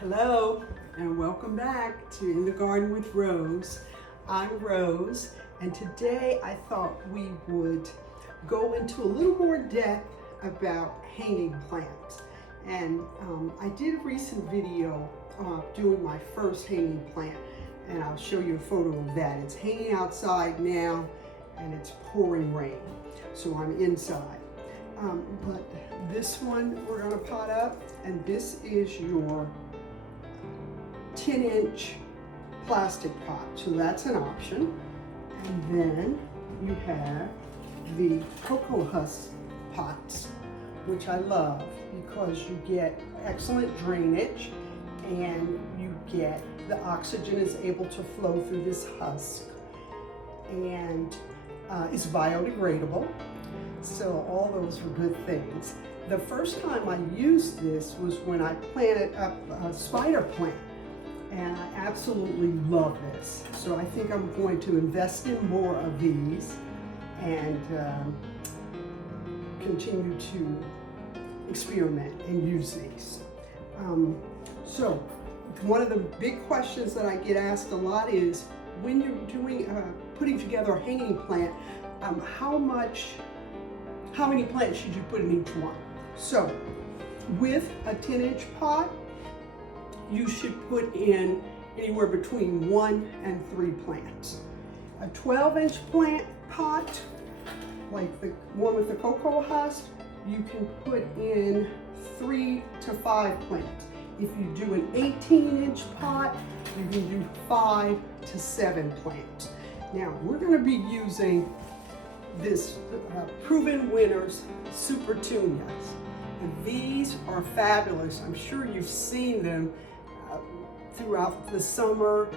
Hello and welcome back to In the Garden with Rose. I'm Rose, and today I thought we would go into a little more depth about hanging plants. And I did a recent video doing my first hanging plant, and I'll show you a photo of that. It's hanging outside now and it's pouring rain, so I'm inside. But this one we're going to pot up, and this is your 10-inch plastic pot, so that's an option. And then you have the cocoa husk pots, which I love because you get excellent drainage and you get the oxygen is able to flow through this husk, and it's biodegradable, so all those are good things. The first time I used this was when I planted up a spider plant, and I absolutely love this. So I think I'm going to invest in more of these and continue to experiment and use these. So one of the big questions that I get asked a lot is, when you're doing putting together a hanging plant, how many plants should you put in each one? So with a 10-inch pot, you should put in anywhere between 1 and 3 plants. A 12-inch pot, like the one with the cocoa husk, you can put in 3 to 5 plants. If you do an 18-inch pot, you can do 5 to 7 plants. Now, we're going to be using this Proven Winners Super Petunias. And these are fabulous. I'm sure you've seen them throughout the summer,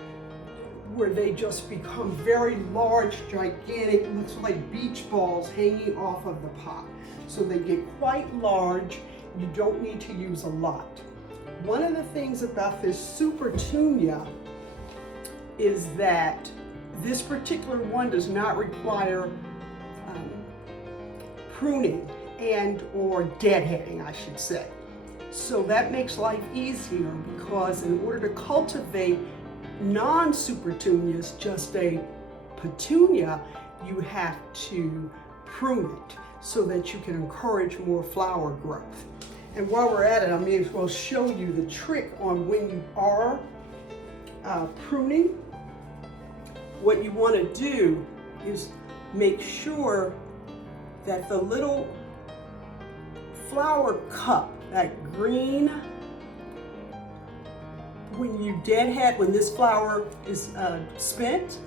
where they just become very large, gigantic, looks like beach balls hanging off of the pot. So they get quite large. You don't need to use a lot. One of the things about this Super Petunia is that this particular one does not require pruning and or deadheading, I should say. So that makes life easier, because in order to cultivate non-Super Petunias, just a petunia, you have to prune it so that you can encourage more flower growth. And while we're at it, I may as well show you the trick on when you are pruning. What you want to do is make sure that the little flower cup, that green, when you deadhead, when this flower is spent,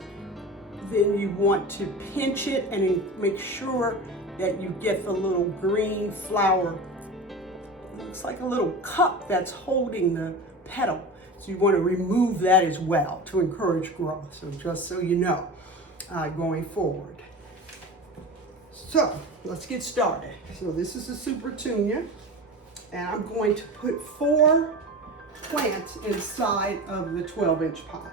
then you want to pinch it and make sure that you get the little green flower. It looks like a little cup that's holding the petal. So you want to remove that as well to encourage growth. So just so you know, going forward. So let's get started. So this is a Super Petunia, and I'm going to put 4 plants inside of the 12-inch pot.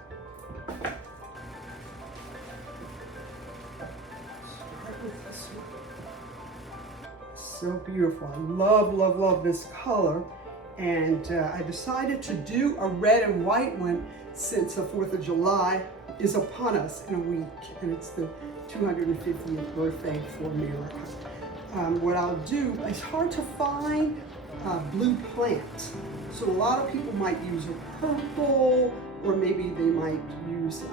Start with this one. So beautiful. I love, love, love this color. And I decided to do a red and white one since the 4th of July is upon us in a week, and it's the 250th birthday for America. What I'll do, it's hard to find blue plants. So a lot of people might use a purple, or maybe they might use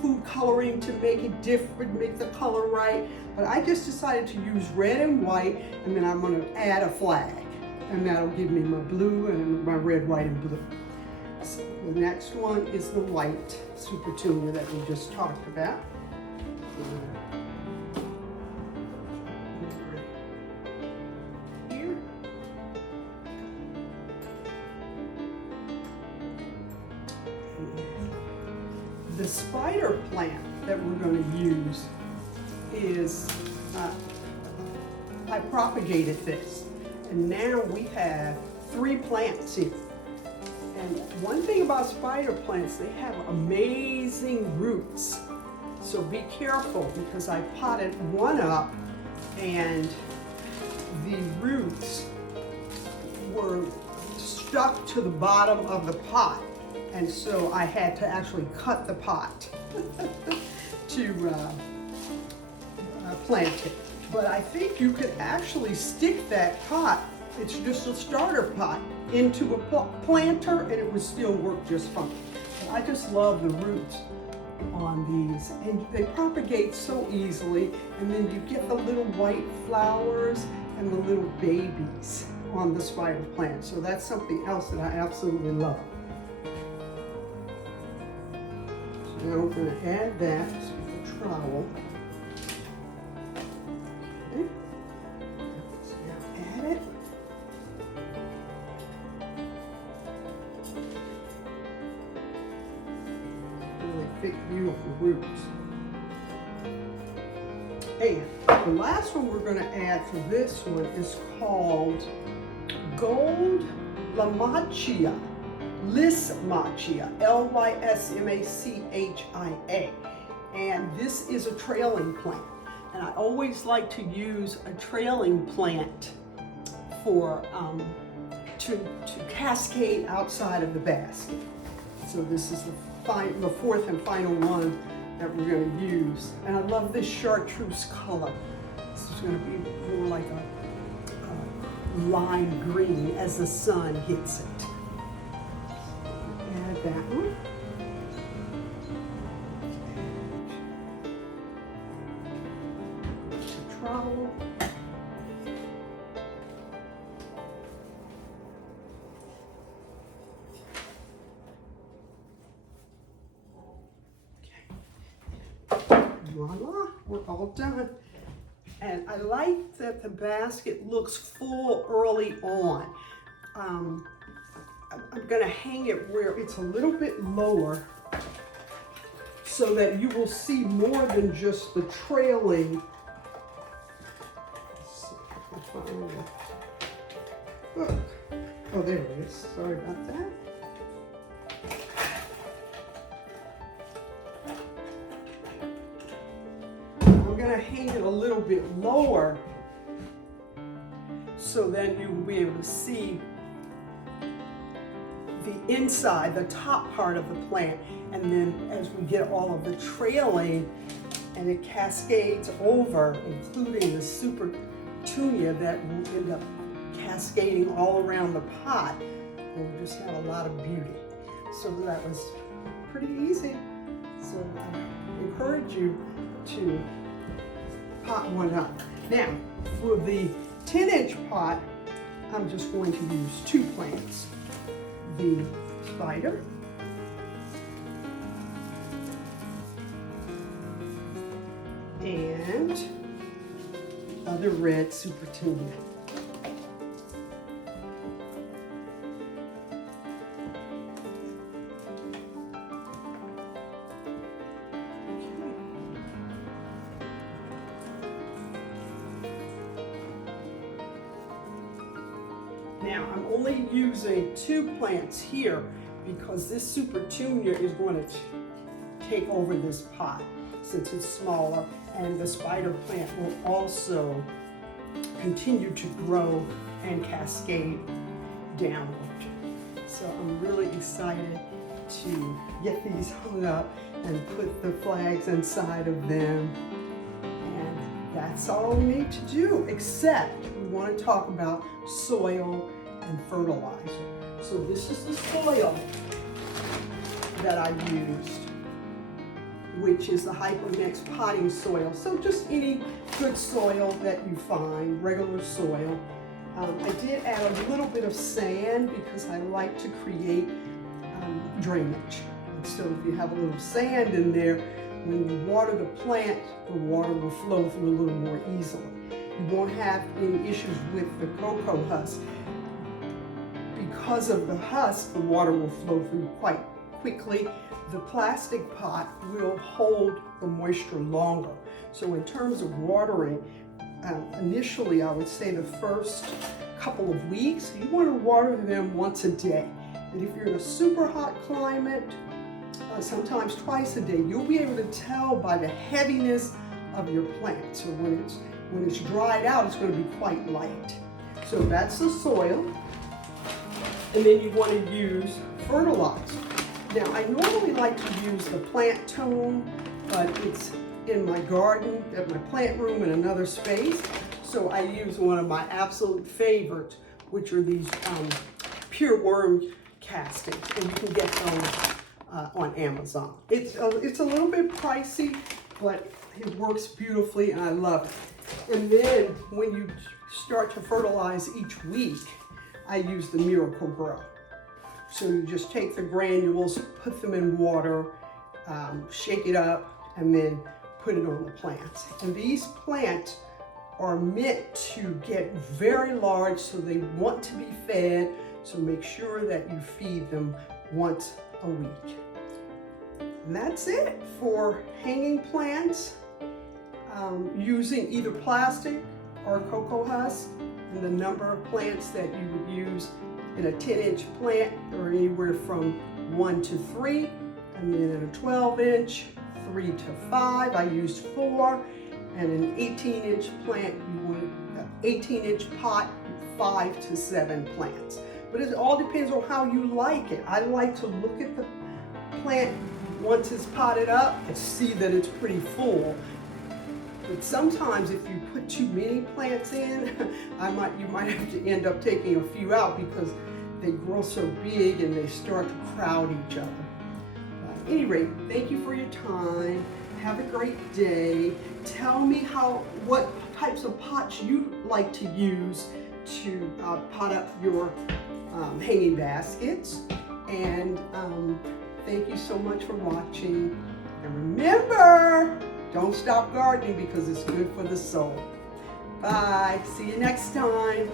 food coloring to make it different, make the color right. But I just decided to use red and white, and then I'm going to add a flag. And that'll give me my blue and my red, white, and blue. So the next one is the white Super Petunia that we just talked about. Here. The spider plant that we're going to use is, I propagated this. And now we have 3 plants here. And one thing about spider plants, they have amazing roots. So be careful, because I potted one up and the roots were stuck to the bottom of the pot. And so I had to actually cut the pot to plant it. But I think you could actually stick that pot, it's just a starter pot, into a planter and it would still work just fine. But I just love the roots on these, and they propagate so easily, and then you get the little white flowers and the little babies on the spider plant. So that's something else that I absolutely love. So now I'm going to add that to the trowel. Okay. So now add it. Really thick, beautiful roots. And the last one we're going to add for this one is called Gold Lysmachia. Lysmachia, Lysmachia. And this is a trailing plant. And I always like to use a trailing plant for to cascade outside of the basket. So this is the fourth and final one that we're going to use. And I love this chartreuse color. This is going to be more like a lime green as the sun hits it. Add that one. The trowel. Voila, we're all done. And I like that the basket looks full early on. I'm gonna hang it where it's a little bit lower so that you will see more than just the trailing. Let's see if I can find it. Look. Oh, there it is. Sorry about that. I'm going to hang it a little bit lower so then you will be able to see the inside, the top part of the plant. And then as we get all of the trailing and it cascades over, including the super tunia that will end up cascading all around the pot, and we just have a lot of beauty. So that was pretty easy. So I encourage you to pot one up. Now, for the 10-inch pot, I'm just going to use 2 plants. The spider and other red super tunia. Now, I'm only using 2 plants here because this super tunia is going to take over this pot since it's smaller, and the spider plant will also continue to grow and cascade downward. So I'm really excited to get these hung up and put the flags inside of them. And that's all we need to do, except we want to talk about soil and fertilizer. So this is the soil that I used, which is the Hyponex potting soil. So just any good soil that you find, regular soil. I did add a little bit of sand because I like to create drainage. And so if you have a little sand in there, when you water the plant, the water will flow through a little more easily. You won't have any issues with the cocoa husk. Because of the husk, the water will flow through quite quickly. The plastic pot will hold the moisture longer. So in terms of watering, initially I would say the first couple of weeks, you want to water them once a day. And if you're in a super hot climate, sometimes twice a day, you'll be able to tell by the heaviness of your plant. So when it's dried out, it's going to be quite light. So that's the soil. And then you want to use fertilizer. Now, I normally like to use the plant tone, but it's in my garden, at my plant room in another space. So I use one of my absolute favorites, which are these pure worm castings, and you can get those on Amazon. It's a little bit pricey, but it works beautifully and I love it. And then when you start to fertilize each week, I use the Miracle-Gro. So you just take the granules, put them in water, shake it up, and then put it on the plants. And these plants are meant to get very large, so they want to be fed. So make sure that you feed them once a week. And that's it for hanging plants using either plastic or cocoa husk, and the number of plants that you would use in a 10-inch plant or anywhere from 1 to 3, and then in a 12-inch, 3 to 5. I used 4, and an 18-inch plant, you want an 18-inch pot, 5 to 7 plants. But it all depends on how you like it. I like to look at the plant once it's potted up and see that it's pretty full. But sometimes if you put too many plants in, you might have to end up taking a few out because they grow so big and they start to crowd each other. At any rate, thank you for your time. Have a great day. Tell me what types of pots you like to use to pot up your hanging baskets. And thank you so much for watching. And remember, don't stop gardening because it's good for the soul. Bye. See you next time.